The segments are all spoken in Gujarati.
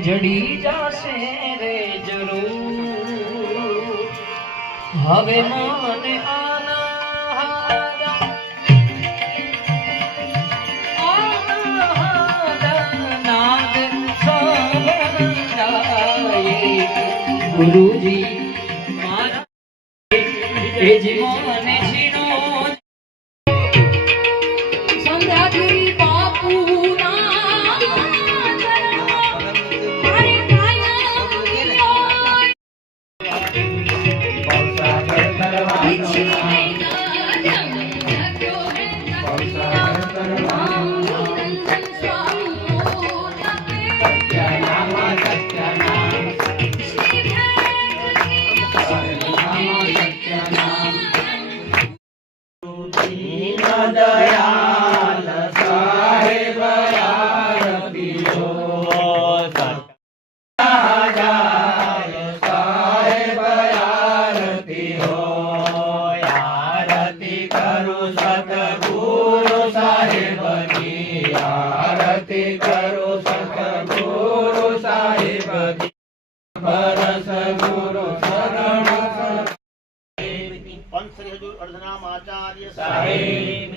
જડી જાશે રે જરૂર હવે મને ગુરુજી મારા એ જીવને છીનો સંધ્યાગીરી બાપુના મારે કાયમ દયાલ સાહેબ આરતી હો સાહેબ આરતી હો આરતી કરું સતગુરુ સાહેબની આરતી કરું સતગુરુ સાહેબની પરસ ગુરુ શરણ શ્રી હજુર અર્ધનામ આચાર્ય સાહેબ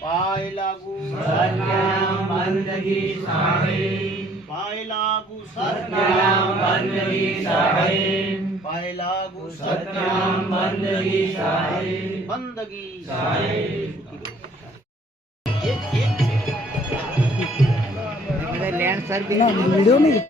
પાય લાગુ સત્યનામ બંદગી સાહેબ પાય લાગુ સત્યનામ બંદગી સાહેબ પાય લાગુ સત્યનામ બંદગી સાહેબ બંદગી સાહેબ લેન્ડ સર બિના વીડિયો નહીં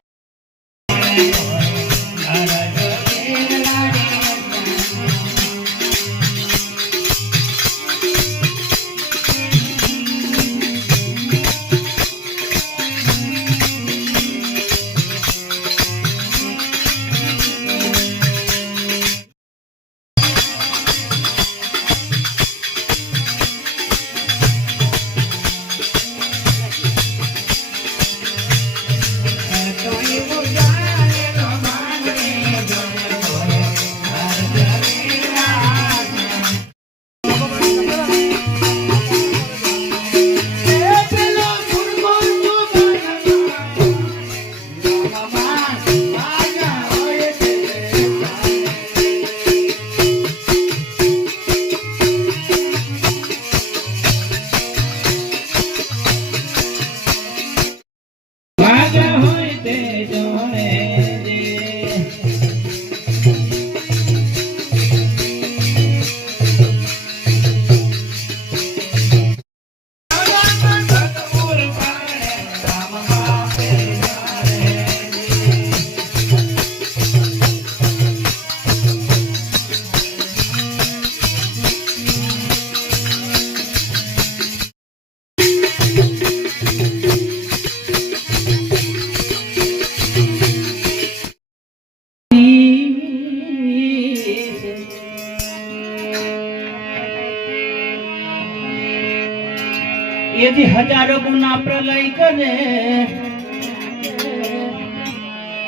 यदि हजारों गुना प्रलय करे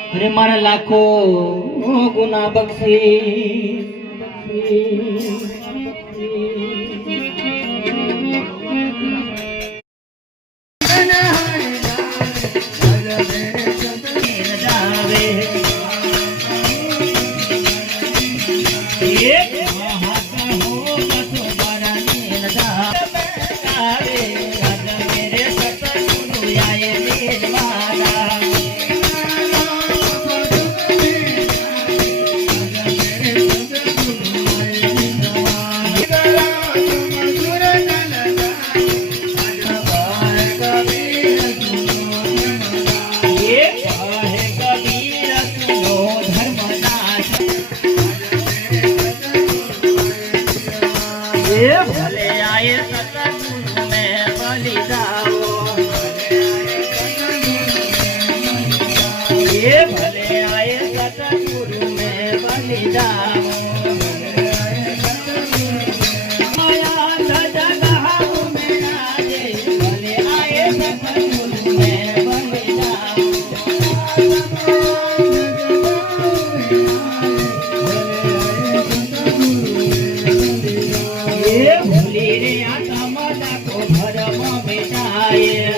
अरे मारा लाखों गुना बख्शी भले आए सतगुरु में बलि जाओ ये भले आए सतगुरु में बलि जाओ माया जगह में राजे भले आए सतगुरु में बलि जाओ भूली रे आत्मा को भरम मिटाए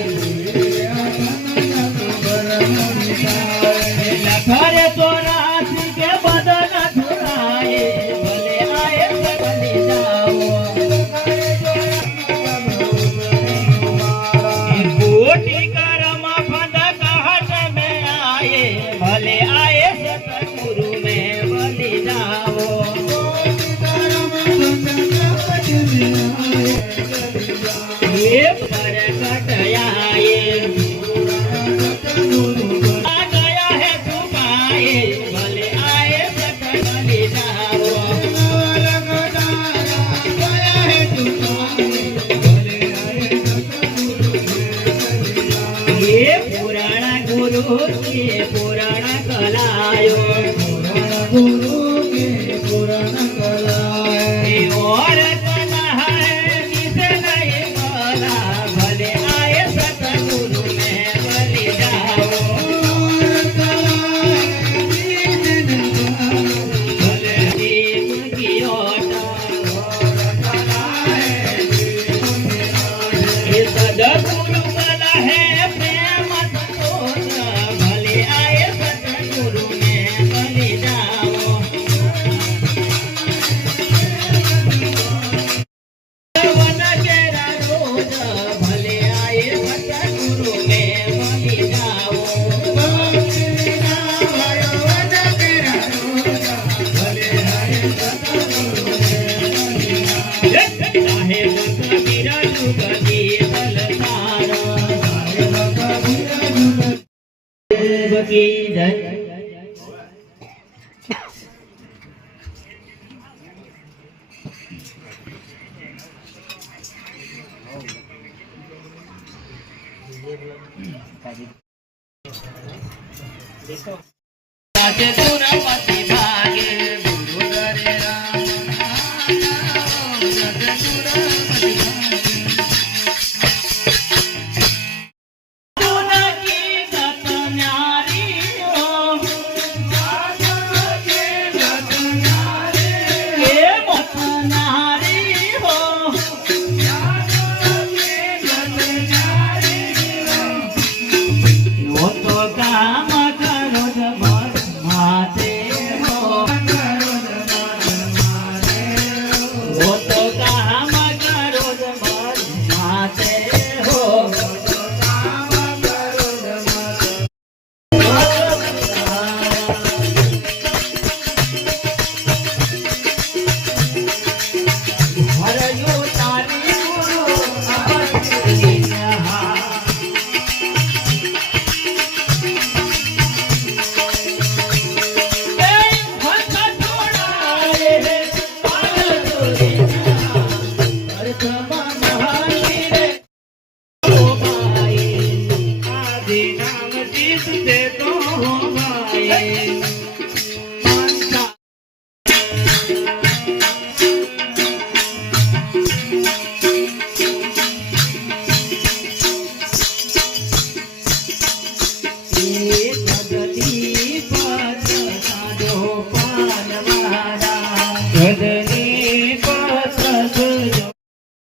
પાનવારા ગદની પત્ર સજો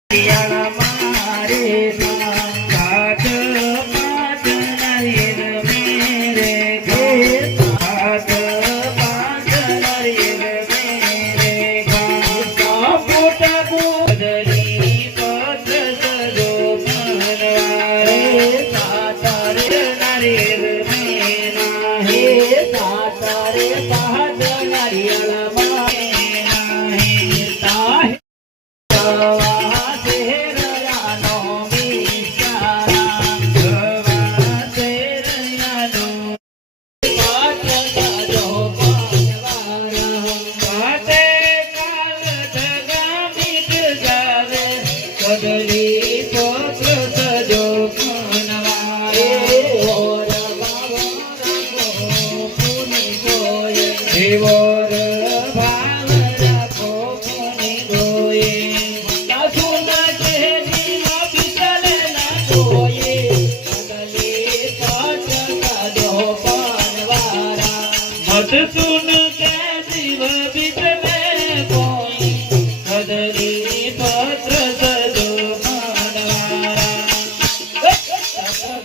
પિયાળા મારે ના સાત પાંચ નારિયેળ મેરે હે સાત પાંચ નારિયેળ મેરે મોટા ગદની પત્ર સજો પાનવારે સાતારે નારિયેળ મેરા હે સાતારે પાદ નારિયેળ મારે તાહે સવા શેરયાનો વિચારા ગવા શેરયાનો પાદ સજો પાનવારા પાતે કાલ જગા મીટ જાવે કદલી પત્ર સજો પાનવારે ઓર બાબા પુની કોય દેવોર ભાવ રાખો કોની ગોએ દાસુના ચહેરીમાં બિચલે ના કોયે કદલી પાદ સજો પાનવારા મત સુન કે જીવ બીજલે કોઈ કદલી પત્ર સજો પાનવારા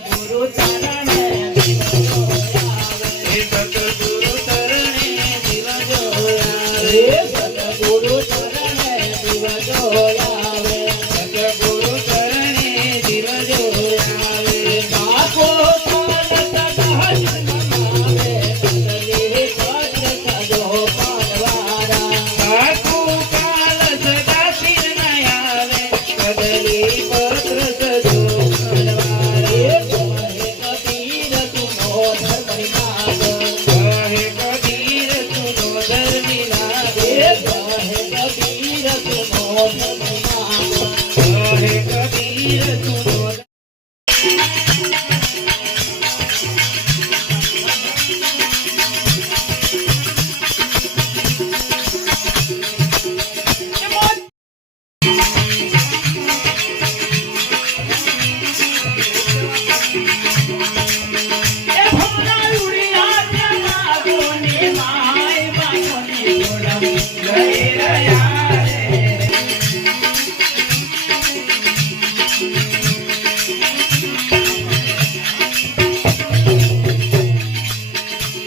ગુરુ ચરણે દિવસો આવે હે સતગુરુ ચરણે દિવ જોયા રે સદગુરુ ચરણે દિવસો આવે સતગુરુ ચરણે દિવ જોયા બાપો કાલ સદહજ નમાવે કદલી પત્ર સજો પાનવારા કાકુ કાલ સદા સિર ન આવે કદલી પત્ર સજો પાનવારે કબીર તુનો ધર્મ નાગ કહે કબીર સુનો ધર્મી લાગે કબીર તુનો ધર્મ નાગ કહે કબીર સુનો એ ભમરા ઉડિયા નાગોને માય બાપોને જોડમ લઈ રહ્યા રે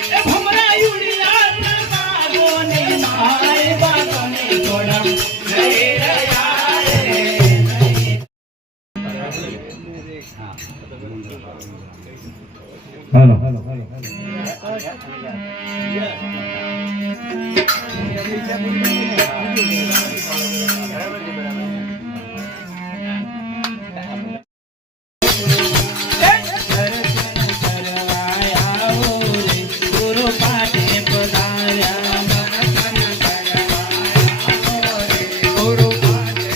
એ ભમરા ઉડિયા નાગોને માય બાપોને જોડમ લઈ રહ્યા રે ગુરુ પાટે પધાર્યા ગુરુ પાટે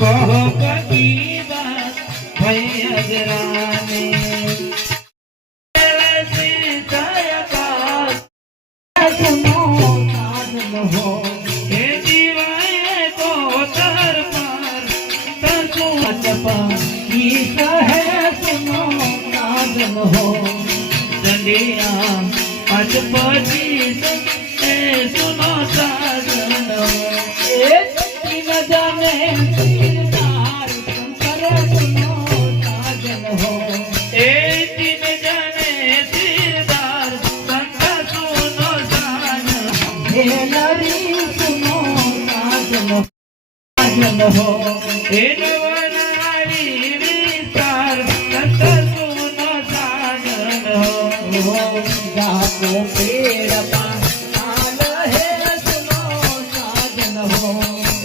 કહો કકી બાત ભય અજરાને હે જીવાય તો તર પર દંડિયા અજ પછી सुनो साजन એ તીન જાને તીરદાર શંકર સુનો સાજન હો ए तीन जने सिरदार संत सुनो साजन હે નરી સુનો સાજન સાજન હો ए नवनारी विस्तार संत सुनो साजन જાપો પેડ પાલ હે સુનો સાજન હો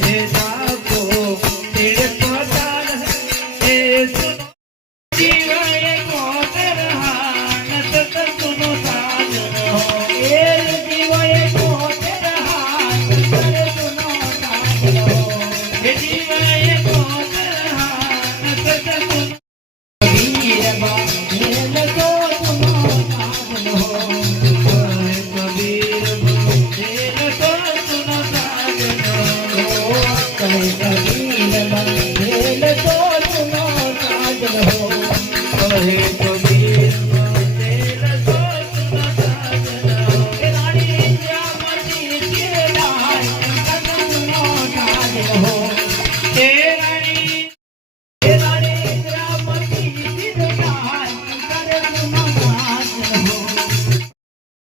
ए जाको तेरे पताल ए सुनो जीवाए को तरहान संत सुनो साजन એ જીવયે કોતે રહાન કરે સુનો સાજન હો ए जीवाए को तरहान संत सुनो વીર બા હેલ તો સુનો સાજન હો कबीर तेरे तो सुनो साजन કહે કબીર બા હેલ તો સુનો સાજન હો कहे कबीर तेरे तो सुनो साजन એ રાણી શ્યામતી ચિરદાર સંત સુનો સાજન હો ए रानी એ રાણી શ્યામતી ચિરદાર સંત સુનો સાજન હો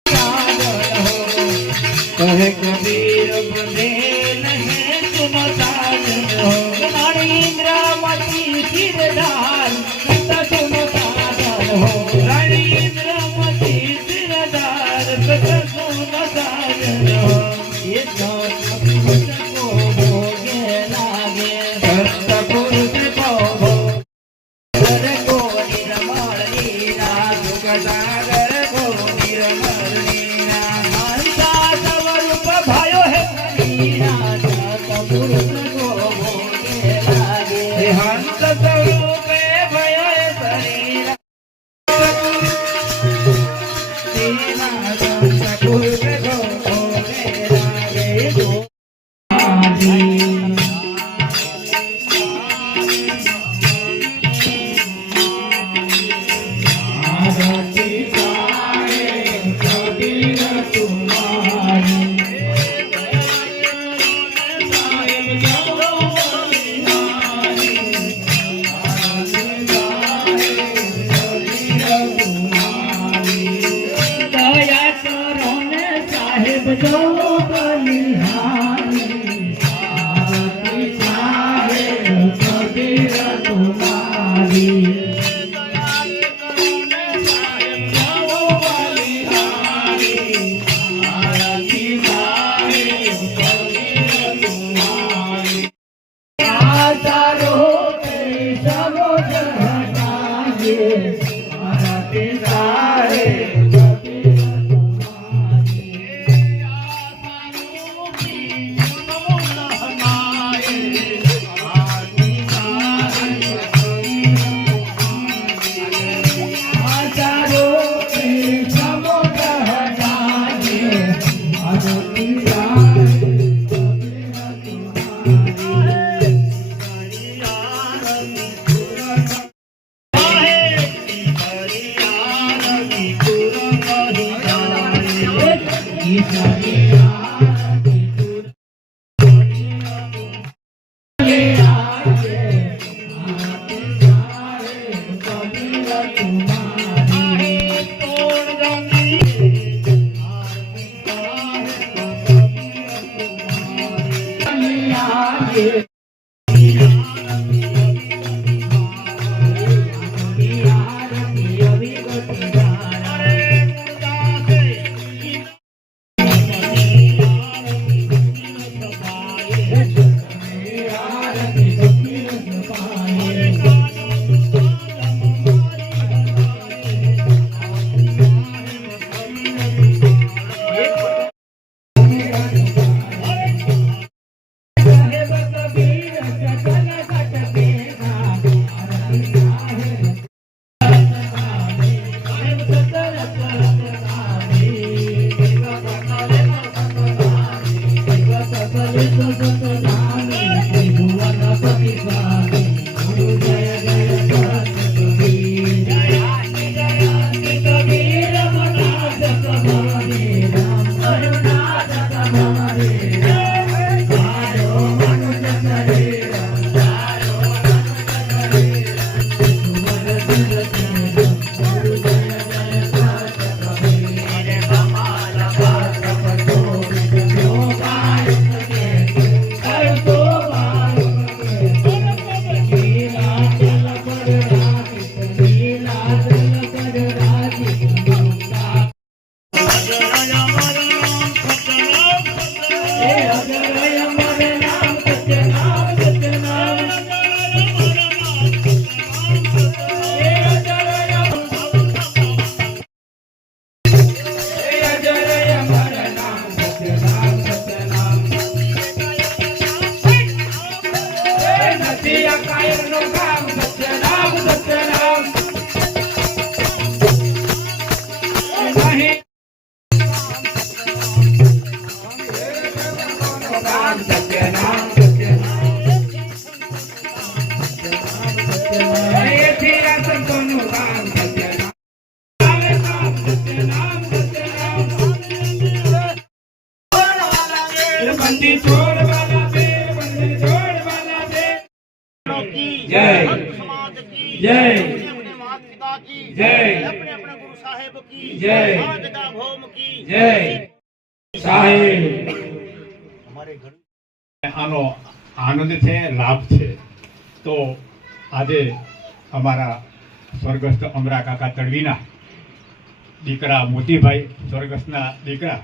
સાજન હો कहे कबीर बंदेल है सुनो साजन રાણી ઇન્દ્રાવતી ચિરદાર સંત સુનો સાજન હો रानी इंद्रमती सिरदार सत सुनो साजन એ તો સપકો ભોગે લાગે भक्त पुरुष को ઘર કોની રમણ લીલા सुख सागर को निर्मलीना હંસા સ્વરૂપ ભયો હે લીલા સત પુરુષ કો ભોગે લાગે हे हंस स्वरूप भय शरीर तेरा संत पुरुष को भोगे लागे जो દયા કરો ને સાહેબ જો બલિહારી આરતી સાહેબ કબીર તુમારી આચારો કરી સમોદર હટાવીએ આરતી સાહેબ આચારો કરી સમોદર હટાવીએ આરતી કરુણાદ बंदी छोड़ वाला शेर, बंदी छोड़ वाला शेर। की जय। संत समाज की जय। अपने अपने माता पिता की जय। अपने अपने गुरु साहेब की जय। आज का भौम की जय साहेब। हमारे घर આનો આનંદ છે, લાભ છે. તો આજે અમારા સ્વર્ગસ્થ અમરા કાકા તડવીના દીકરા મોતીભાઈ, સ્વર્ગસ્થના દીકરા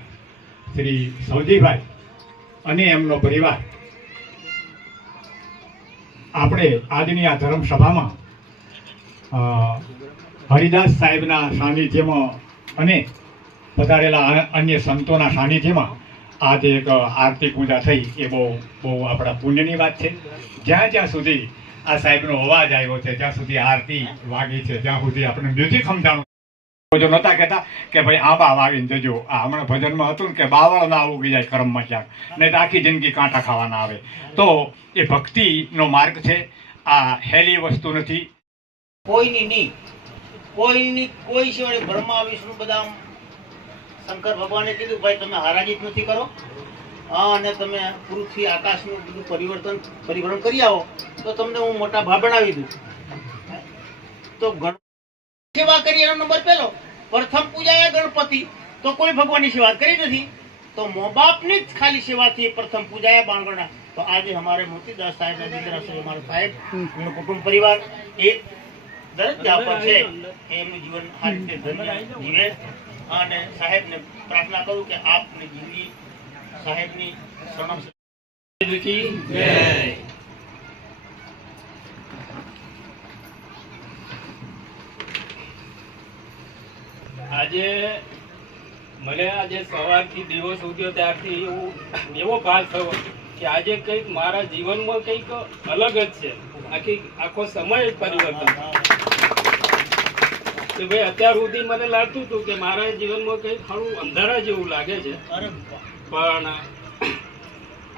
શ્રી સૌજીભાઈ અને એમનો પરિવાર આપણે આજની આ ધર્મસભામાં હરિદાસ સાહેબના સાનિધ્યમાં અને પધારેલા અન્ય સંતોના સાનિધ્યમાં આજે એક આરતી પૂજા થઈ એ બહુ આપણા પુણ્યની વાત છે. જ્યાં જ્યાં સુધી આ સાહેબનો અવાજ આવ્યો છે ત્યાં સુધી આરતી વાગી છે, જ્યાં સુધી આપણે મ્યુઝિક સમજાણું જો નહોતા કહેતા કે ભાઈ આંબા વાવીને જજો. આ હમણાં ભજનમાં હતું ને કે બાવળ ના ઉગી જાય કર્મમાં ક્યાંક, નહીં તો આખી જિંદગી કાંટા ખાવાના આવે. તો એ ભક્તિનો માર્ગ છે, આ હેલી વસ્તુ નથી. કોઈની નહીં, કોઈની કોઈ સિવાય બ્રહ્મા વિષ્ણુ બધા શંકર ભગવાને કીધું ભાઈ તમે હારાજી જ નથી કરો અને તમે પૃથ્વી આકાશનું બધું પરિવર્તન કરી આવો તો તમને હું મોટા ભા બનાવી દઉં. તો ગણપતિ સેવા કરી એનો નંબર પહેલો. પ્રથમ પૂજાયા ગણપતિ, તો કોઈ ભગવાનની સેવા કરી નથી. તો મો બાપની જ ખાલી સેવાથી પ્રથમ પૂજાયા બાંગણા. તો આજે અમારે મોતીદાસ સાહેબ દીકરા છે, અમારા સાહેબ એમનું કુટુંબ પરિવાર એક દરજ્જા પર છે, એમનું જીવન આ રીતે ધન્ય જીવે. અને સાહેબને પ્રાર્થના કરું કે આપની જિંદગી સાહેબની શરણમ की जय। આજે મને આજે સવારથી દિવસ ઉગ્યો ત્યારથી એવો ભાસ થયો કે આજે કંઈક મારા જીવનમાં કંઈક અલગ જ છે, આખો સમય જ પરિવર્તન કે ભાઈ અત્યાર સુધી મને લાગતું હતું કે મારા જીવનમાં કંઈક થોડું અંધારા જેવું લાગે છે, પણ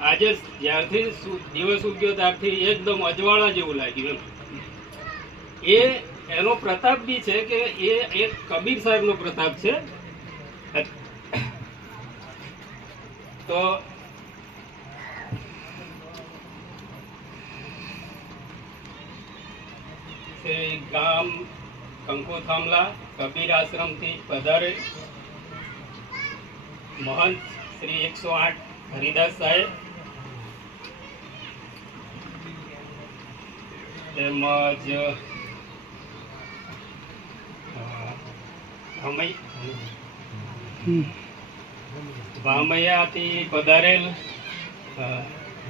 આજે જ્યારથી દિવસ ઉગ્યો ત્યારથી એકદમ અજવાળા જેવું લાગ્યું. એ એનો પ્રતાપ બી છે કે એ એક કબીર સાહેબનો પ્રતાપ છે. તો ગામ કંકુ થાંભલા કબીર આશ્રમથી પધારે મહંત શ્રી 108 હરિદાસ સાહેબ તેમજ ભામૈયાથી પધારેલ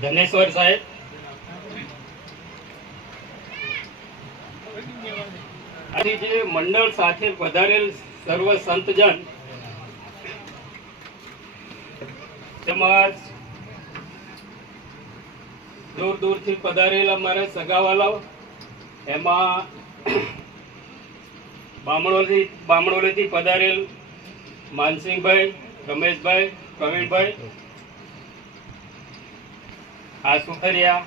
ધનેશ્વર સાહેબ, જે મંડળ સાથે પધારેલ સર્વ સંતજન તેમજ દૂર દૂરથી પધારેલ અમારા સગાવાલાઓ, એમાં બામણોલીથી પધારેલ માનસિંહભાઈ, રમેશભાઈ, પ્રવીણભાઈ, આ સુખરિયા,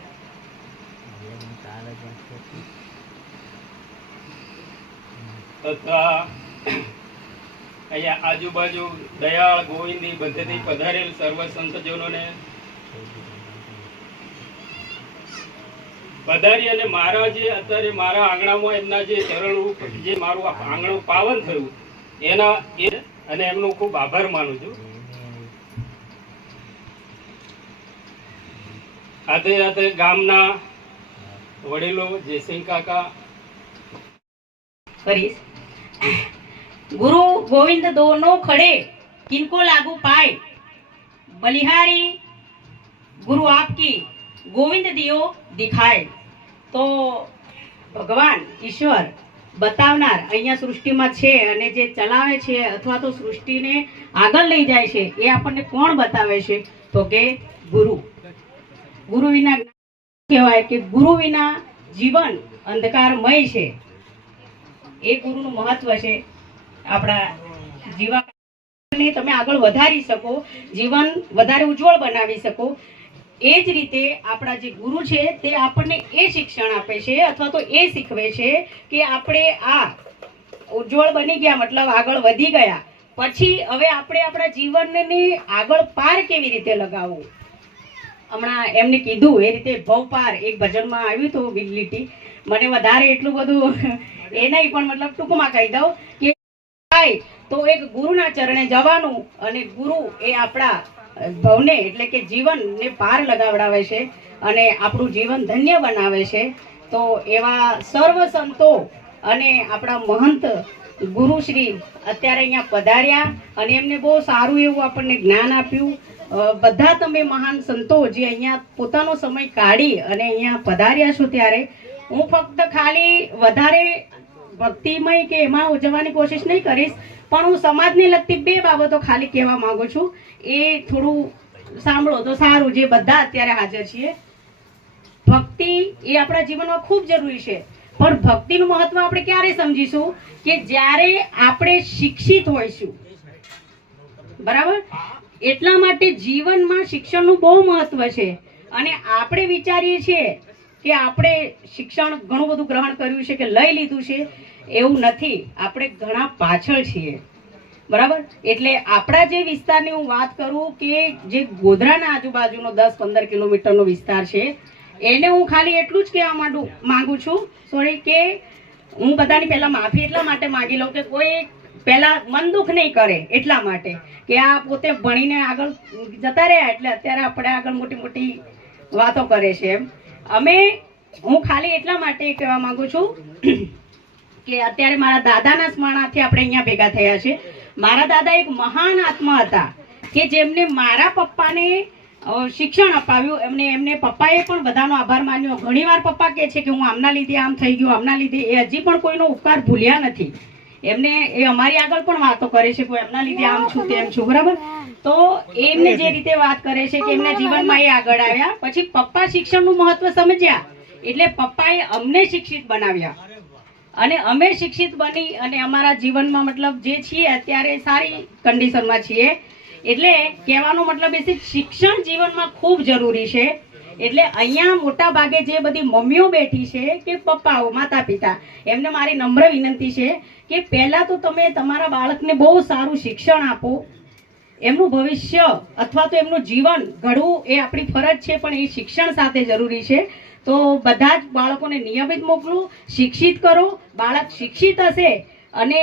તથા અહીંયા આજુબાજુ દયાળ, ગોવિંદી બધેથી પધારેલ સર્વ સંતજનોને પધારી અને મારા જે અત્યારે મારા આંગણામાં એમના જે ચરણરૂપ જે મારું આંગણું પાવન થયું એના અને એમનો ખૂબ આભાર માનું છું. સાથે સાથે ગામના વડીલો જયસિંહ કાકા, કરીશ. गुरु गोविंद दोनों खड़े किनको लागू पाए, बलिहारी गुरु आपकी गोविंद दियो दिखाए. तो भगवान ईश्वर બતાવનાર અહીંયા સૃષ્ટિમાં છે અને જે ચલાવે છે અથવા તો સૃષ્ટિને આગળ લઈ જાય છે એ આપણને કોણ બતાવે છે? તો કે ગુરુ. ગુરુ વિના કહેવાય કે ગુરુ વિના જીવન અંધકારમય છે. એ ગુરુનું મહત્વ છે. આપણા જીવનને તમે આગળ વધારી શકો, જીવન વધારે ઉજ્જવળ બનાવી શકો. એ જ રીતે આપણા જે ગુરુ છે તે આપણને એ શિક્ષણ આપે છે અથવા તો એ શીખવે છે કે આપણે આ ઉજ્જવળ બની ગયા મતલબ આગળ વધી ગયા પછી હવે આપણે આપણા જીવનને આગળ પાર કેવી રીતે લગાવવું, હમણાં એમને કીધું એ રીતે ભવપાર એક ભજનમાં આવ્યું હતું બિગલીટી, મને વધારે એટલું બધું એ નહીં, પણ મતલબ ટૂંકમાં કહી દઉં કે થાય તો એક ગુરુના ચરણે જવાનું, અને ગુરુ એ આપણા ભવને એટલે કે જીવનને પાર લગાવડાવે છે અને આપણું જીવન ધન્ય બનાવે છે. તો એવા સર્વ સંતો અને આપણા મહંત ગુરુશ્રી અત્યારે અહીંયા પધાર્યા અને એમને બહુ સારું એવું આપણને જ્ઞાન આપ્યું. બધા તમે મહાન સંતો જે અહીંયા પોતાનો સમય કાઢી અને અહીંયા પધાર્યા છો, ત્યારે હું ફક્ત ખાલી વધારે ભક્તિમય કે એમાં ઉજવવાની કોશિશ નહીં કરીશ, પણ હું સમાજને લગતી 2 બાબતો ખાલી કહેવા માંગુ છું. એ થોડું સાંભળો તો સારું. જે બધા અત્યારે હાજર છીએ, ભક્તિ એ આપણા જીવનમાં ખૂબ જરૂરી છે, પણ ભક્તિનું મહત્વ આપણે ક્યારે સમજીશું કે જ્યારે આપણે શિક્ષિત હોઈશું. બરાબર? એટલા માટે જીવનમાં શિક્ષણનું બહુ મહત્વ છે. અને આપણે વિચારીએ છીએ કે આપણે શિક્ષણ ઘણું બધું ગ્રહણ કર્યું છે કે લઈ લીધું છે, એવું નથી. આપણે ઘણા પાછળ છીએ. બરાબર? એટલે આપણા જે વિસ્તારની હું વાત કરું કે જે ગોધરાના આજુબાજુનો 10-15 કિલોમીટરનો વિસ્તાર છે, એને હું ખાલી એટલું જ કહેવા માંગુ છું, સોરી, કે હું બધાની પહેલા માફી એટલા માટે માંગી લઉં કે કોઈ પહેલા મન દુઃખ નહીં કરે, એટલા માટે કે આ પોતે ભણીને આગળ જતા રહ્યા એટલે અત્યારે આપણે આગળ મોટી મોટી વાતો કરે છે. હું ખાલી એટલા માટે કહેવા માંગુ છું કે અત્યારે મારા દાદાના સ્મરણાર્થે આપણે અહીંયા ભેગા થયા છે. મારા દાદા એક મહાન આત્મા હતા કે જેમને મારા પપ્પાને શિક્ષણ અપાવ્યું. એમને પપ્પાએ પણ બધાનો આભાર માન્યો. ઘણીવાર પપ્પા કહે છે કે હું આમના લીધે આમ થઈ ગયું, આમના લીધે. એ હજી પણ કોઈનો ઉપકાર ભૂલ્યા નથી. એ અમારી આગળ પણ વાતો કરે છે કે એમના લીધે આમ છું તેમ છું. બરાબર? તો એમને જે રીતે વાત કરે છે કે એમના જીવનમાં એ આગળ આવ્યા, પછી પપ્પા શિક્ષણનું મહત્વ સમજ્યા એટલે પપ્પાએ અમને શિક્ષિત બનાવ્યા અને અમે શિક્ષિત બની અને અમારા જીવનમાં મતલબ જે છીએ અત્યારે સારી કન્ડિશનમાં છીએ. એટલે કહેવાનો મતલબ એ છે શિક્ષણ જીવનમાં ખૂબ જરૂરી છે. એટલે અહીંયા મોટા ભાગે જે બધી મમ્મીઓ બેઠી છે કે પપ્પાઓ, માતા પિતા, એમને મારી નમ્ર વિનંતી છે કે પહેલા તો તમે તમારા બાળકને બહુ સારું શિક્ષણ આપો. એમનું ભવિષ્ય અથવા તો એમનું જીવન ઘડવું એ આપણી ફરજ છે, પણ એ શિક્ષણ સાથે જરૂરી છે. તો બધા જ બાળકોને નિયમિત મોકલો, શિક્ષિત કરો. બાળક શિક્ષિત હશે અને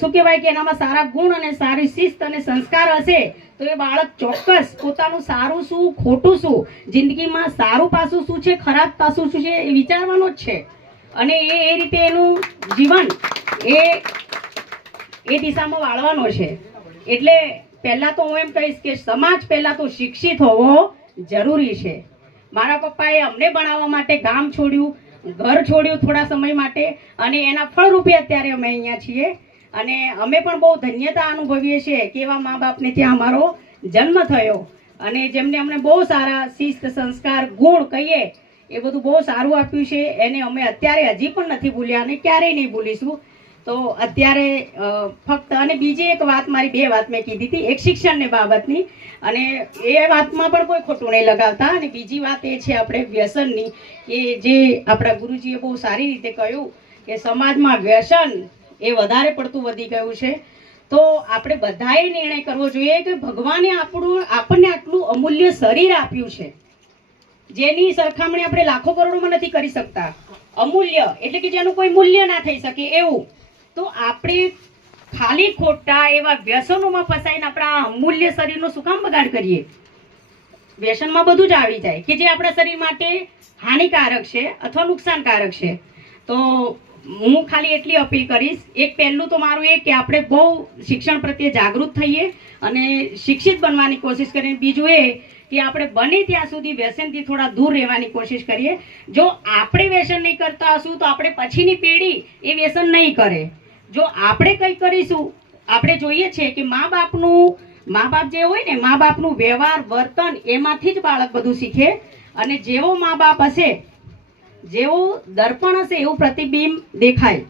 શું કહેવાય કે એનામાં સારા ગુણ અને સારી શિસ્ત અને સંસ્કાર હશે તો એ બાળક ચોક્કસ પોતાનું સારું શું ખોટું શું, જિંદગીમાં સારું પાસું શું છે, ખરાબ પાસું શું છે એ વિચારવાનું જ છે. અને એ રીતે એનું જીવન એ દિશામાં વાળવાનો છે. એટલે પહેલા તો હું એમ કહીશ કે સમાજ પહેલા તો શિક્ષિત હોવો જરૂરી છે. મારા પપ્પાએ અમને ભણાવવા માટે ગામ છોડ્યું, ઘર છોડ્યું થોડા સમય માટે, અને એના ફળરૂપે અત્યારે અમે અહીંયા છીએ. અને અમે પણ બહુ ધન્યતા અનુભવીએ છીએ કે એવા મા બાપને ત્યાં અમારો જન્મ થયો અને જેમને અમને બહુ સારા શિસ્ત, સંસ્કાર, ગુણ કહીએ એ બધું બહુ સારું આપ્યું છે. એને અમે અત્યારે હજી પણ નથી ભૂલ્યા અને ક્યારેય નહીં ભૂલીશું. તો અત્યારે ફક્ત અને બીજી એક વાત, મારી 2 વાત મેં કીધી હતી, એક શિક્ષણની બાબતની અને એ વાતમાં પણ કોઈ ખોટું નહીં લગાવતા, અને બીજી વાત એ છે આપણે વ્યસનની, કે જે આપણા ગુરુજીએ બહુ સારી રીતે કહ્યું કે સમાજમાં વ્યસન એ વધારે પડતું વધી ગયું છે. તો આપણે બધાએ નિર્ણય કરવો જોઈએ કે ભગવાને આપણને આટલું અમૂલ્ય શરીર આપ્યું છે જેની સરખામણી આપણે લાખો કરોડોમાં નથી કરી શકતા. અમૂલ્ય એટલે કે જેનું કોઈ મૂલ્ય ના થઈ શકે એવું. તો આપણે ખાલી ખોટા એવા વ્યસનોમાં ફસાઈને આપણા અમૂલ્ય શરીરનો શું કામ બગાડ કરીએ? વ્યસનમાં બધું જ આવી જાય કે જે આપણા શરીર માટે હાનિકારક છે અથવા નુકસાનકારક છે. તો હું ખાલી એટલી અપીલ કરીશ, એક પહેલું તો મારું એ કે આપણે બહુ શિક્ષણ પ્રત્યે જાગૃત થઈએ અને શિક્ષિત બનવાની કોશિશ કરીએ. બીજું એ કે આપણે બને ત્યાં સુધી વ્યસનથી થોડા દૂર રહેવાની કોશિશ કરીએ. જો આપણે વ્યસન નહીં કરતા હશું તો આપણે પછીની પેઢી એ વ્યસન નહીં કરે. જો આપણે કંઈ કરીશું, આપણે જોઈએ છે કે મા બાપ જે હોય ને, મા બાપનું વ્યવહાર, વર્તન, એમાંથી જ બાળક બધું શીખે. અને જેવો મા બાપ હશે, જેવું દર્પણ હશે એવું પ્રતિબિંબ દેખાય.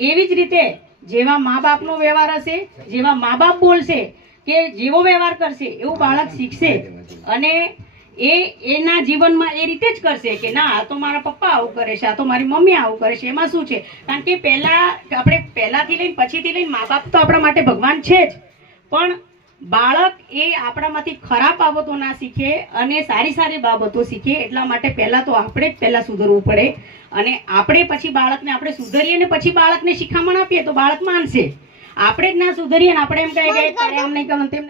એવી જ રીતે જેવા મા બાપનો વ્યવહાર હશે, જેવા મા બાપ બોલશે કે જેવો વ્યવહાર કરશે એવું બાળક શીખશે અને એના જીવનમાં એ રીતે જ કરશે કે ના, આ તો મારા પપ્પા આવું કરે છે, આ તો મારી મમ્મી આવું કરે છે. એમાં શું છે? કારણ કે આપણે પહેલાથી લઈને પછીથી લઈને મા બાપ તો આપણા માટે ભગવાન છે જ, પણ બાળક એ આપણામાંથી ખરાબ બાબતો ના શીખે અને સારી સારી બાબતો શીખે એટલા માટે પહેલા તો આપણે જ પહેલા સુધરવું પડે અને આપણે પછી બાળકને આપણે સુધરીએ ને પછી બાળકને શિખામણ આપીએ તો બાળક માનશે. આપણે જ ના સુધરીએ ને આપણે એમ કહીએ કે આમ નહીં કરવાનું તેમ